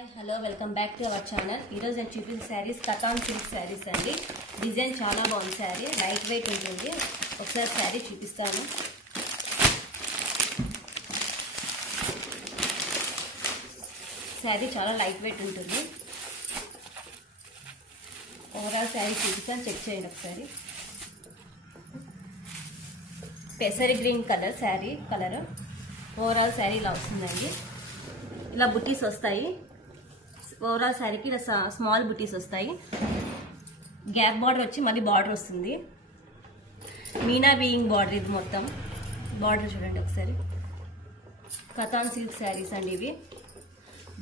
Hi hello welcome back to our channel. ఈరోజు నేను చూపించిన శారీస్ కథాన్ సిల్క్ శారీస్ అండి. డిజైన్ చాలా బాగుంది. శారీ లైట్ వెయిట్ ఉంటుంది. ఒకసారి శారీ చూపిస్తాను. శారీ చాలా లైట్ వెయిట్ ఉంటుంది. ఓవరాల్ శారీ చూపిస్తాను, చెక్ చేయండి ఒకసారి. పెసరి green colour sari colour. Overall sari ఇలా వస్తుందండి. ఇలా బుటీస్ వస్తాయి. ఓవరాల్ శారీకి ఇలా స్మాల్ బుటీస్ వస్తాయి. గ్యాప్ బార్డర్ వచ్చి మళ్ళీ బార్డర్ వస్తుంది. Meena viewing border. ఇది మొత్తం బార్డర్ చూడండి ఒకసారి. కథాన్ సిల్క్ శారీస్ అండి ఇవి.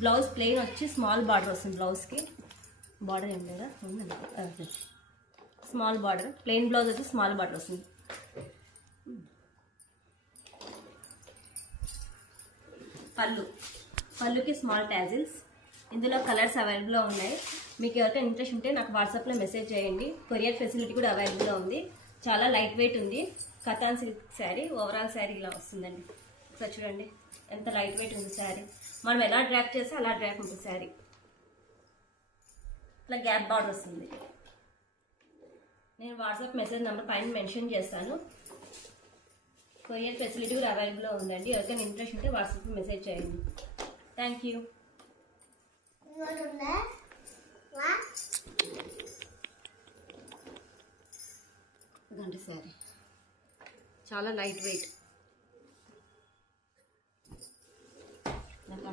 బ్లౌజ్ ప్లెయిన్ వచ్చి స్మాల్ బార్డర్ వస్తుంది. బ్లౌజ్కి బార్డర్ ఏం లేదా ఉందండి. Small border. ప్లెయిన్ బ్లౌజ్ వచ్చి స్మాల్ బార్డర్ వస్తుంది. పళ్ళుకి స్మాల్ ట్యాజిల్స్. ఇందులో కలర్స్ అవైలబుల్లో ఉన్నాయి. మీకు ఎవరికైనా ఇంట్రెస్ట్ ఉంటే నాకు వాట్సాప్లో మెసేజ్ చేయండి. కొరియర్ ఫెసిలిటీ కూడా అవైలబుల్లో ఉంది. చాలా లైట్ వెయిట్ ఉంది. కథాన్ సిల్క్ శారీ. ఓవరాల్ శారీ ఇలా వస్తుందండి. ఒకసారి చూడండి ఎంత లైట్ వెయిట్ ఉంది శారీ. మనం ఎలా డ్రాప్ చేస్తే అలా డ్రాప్ ఉంటుంది శారీ. ఇట్లా గ్యాప్ బార్డర్ వస్తుంది. నేను వాట్సాప్ మెసేజ్ నెంబర్ పైన మెన్షన్ చేస్తాను. కొరియర్ ఫెసిలిటీ కూడా అవైలబుల్లో ఉందండి. ఎవరికైనా ఇంట్రెస్ట్ ఉంటే వాట్సాప్లో మెసేజ్ చేయండి. Thank you. ఇదండి శారీ చాలా లైట్ వెయిట్. నాకు